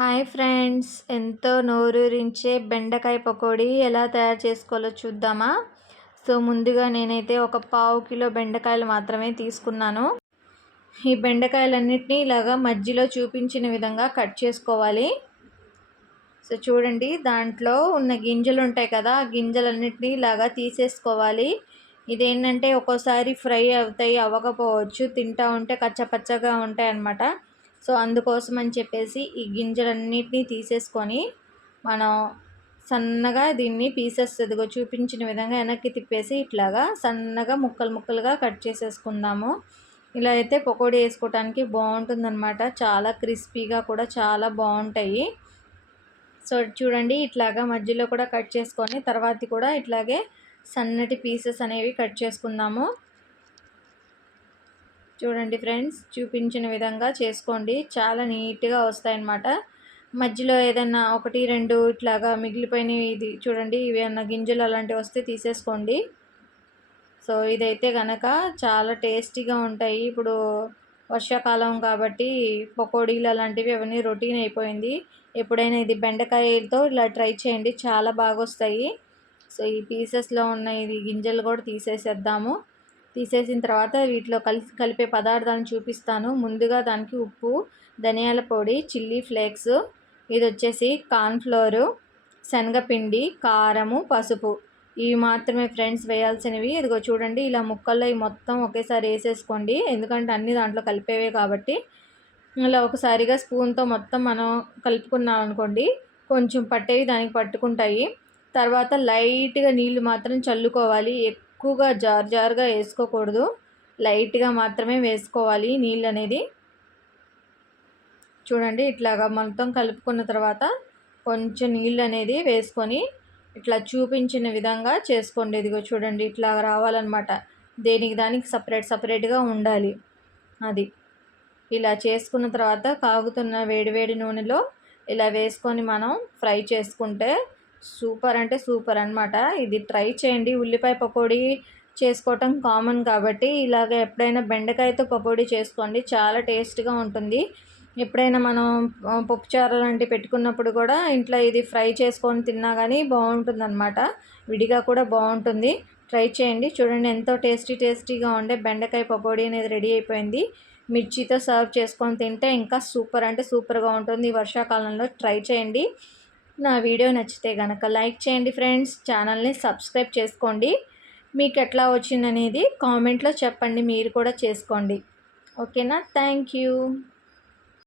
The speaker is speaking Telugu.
హాయ్ ఫ్రెండ్స్, ఎంతో నోరూరించే బెండకాయ పకోడీ ఎలా తయారు చేసుకోవాలో చూద్దామా. ముందుగా నేనైతే ఒక పావు కిలో బెండకాయలు మాత్రమే తీసుకున్నాను. ఈ బెండకాయలన్నిటినీ ఇలాగా మధ్యలో చూపించిన విధంగా కట్ చేసుకోవాలి. చూడండి, దాంట్లో ఉన్న గింజలు ఉంటాయి కదా, ఆ గింజలన్నిటినీ ఇలాగా తీసేసుకోవాలి. ఇదేంటంటే ఒక్కోసారి ఫ్రై అవుతాయి, అవ్వకపోవచ్చు, తింటా ఉంటే కచ్చపచ్చగా ఉంటాయి అన్నమాట. అందుకోసం అని చెప్పేసి ఈ గింజలన్నిటినీ తీసేసుకొని మనం సన్నగా దీన్ని పీసెస్ ఇదిగో చూపించిన విధంగా వెనక్కి తిప్పేసి ఇట్లాగా సన్నగా ముక్కలు ముక్కలుగా కట్ చేసేసుకుందాము. ఇలా అయితే పకోడీ వేసుకోవడానికి బాగుంటుందన్నమాట. చాలా క్రిస్పీగా కూడా చాలా బాగుంటాయి. చూడండి, ఇట్లాగా మధ్యలో కూడా కట్ చేసుకొని తర్వాత కూడా ఇట్లాగే సన్నటి పీసెస్ అనేవి కట్ చేసుకుందాము. చూడండి ఫ్రెండ్స్, చూపించిన విధంగా చేసుకోండి, చాలా నీట్గా వస్తాయన్నమాట. మధ్యలో ఏదైనా ఒకటి రెండు ఇట్లాగా మిగిలిపోయినవి ఇది చూడండి, ఇవి ఏమన్నా గింజలు అలాంటివి వస్తే తీసేసుకోండి. ఇదైతే కనుక చాలా టేస్టీగా ఉంటాయి. ఇప్పుడు వర్షాకాలం కాబట్టి పకోడీలు అలాంటివి అవన్నీ రొటీన్ అయిపోయింది. ఎప్పుడైనా ఇది బెండకాయలతో ఇలా ట్రై చేయండి, చాలా బాగా వస్తాయి. ఈ పీసెస్లో ఉన్న ఇది గింజలు కూడా తీసేసేద్దాము. తీసేసిన తర్వాత వీటిలో కలిపే పదార్థాలను చూపిస్తాను. ముందుగా దానికి ఉప్పు, ధనియాల పొడి, చిల్లీ ఫ్లేక్స్, ఇది వచ్చేసి కార్న్ఫ్లోరు, శనగపిండి, కారము, పసుపు, ఇవి మాత్రమే ఫ్రెండ్స్ వేయాల్సినవి. ఇదిగో చూడండి, ఇలా ముక్కల్లో ఈ మొత్తం ఒకేసారి వేసేసుకోండి, ఎందుకంటే అన్నీ దాంట్లో కలిపేవే కాబట్టి. ఇలా ఒకసారిగా స్పూన్తో మొత్తం మనం కలుపుకున్నాం అనుకోండి, కొంచెం పట్టేవి దానికి పట్టుకుంటాయి. తర్వాత లైట్గా నీళ్ళు మాత్రం చల్లుకోవాలి, ఎక్కువగా జారుగా వేసుకోకూడదు, లైట్గా మాత్రమే వేసుకోవాలి నీళ్ళు అనేది. చూడండి, ఇట్లాగా మొత్తం కలుపుకున్న తర్వాత కొంచెం నీళ్ళు అనేది వేసుకొని ఇట్లా చూపించిన విధంగా చేసుకోండి. ఇదిగో చూడండి, ఇట్లా రావాలన్నమాట, దానికి సపరేట్గా ఉండాలి. అది ఇలా చేసుకున్న తర్వాత కాగుతున్న వేడివేడి నూనెలో ఇలా వేసుకొని మనం ఫ్రై చేసుకుంటే సూపర్ అంటే సూపర్ అన్నమాట. ఇది ట్రై చేయండి. ఉల్లిపాయ పకోడీ చేసుకోవటం కామన్ కాబట్టి ఇలాగ ఎప్పుడైనా బెండకాయతో పకోడీ చేసుకోండి, చాలా టేస్ట్గా ఉంటుంది. ఎప్పుడైనా మనం పప్పుచారు లాంటివి పెట్టుకున్నప్పుడు కూడా ఇంట్లో ఇది ఫ్రై చేసుకొని తిన్నా కానీ బాగుంటుంది అన్నమాట, విడిగా కూడా బాగుంటుంది. ట్రై చేయండి. చూడండి, ఎంతో టేస్టీగా ఉండే బెండకాయ పకోడీ అనేది రెడీ అయిపోయింది. మిర్చితో సర్వ్ చేసుకొని తింటే ఇంకా సూపర్ అంటే సూపర్గా ఉంటుంది. ఈ వర్షాకాలంలో ట్రై చేయండి. నా వీడియో నచ్చితే కనుక లైక్ చేయండి ఫ్రెండ్స్, ఛానల్ని సబ్స్క్రైబ్ చేసుకోండి. మీకు ఎట్లా వచ్చిందనేది కామెంట్లో చెప్పండి, మీరు కూడా చేసుకోండి. ఓకేనా? Thank you.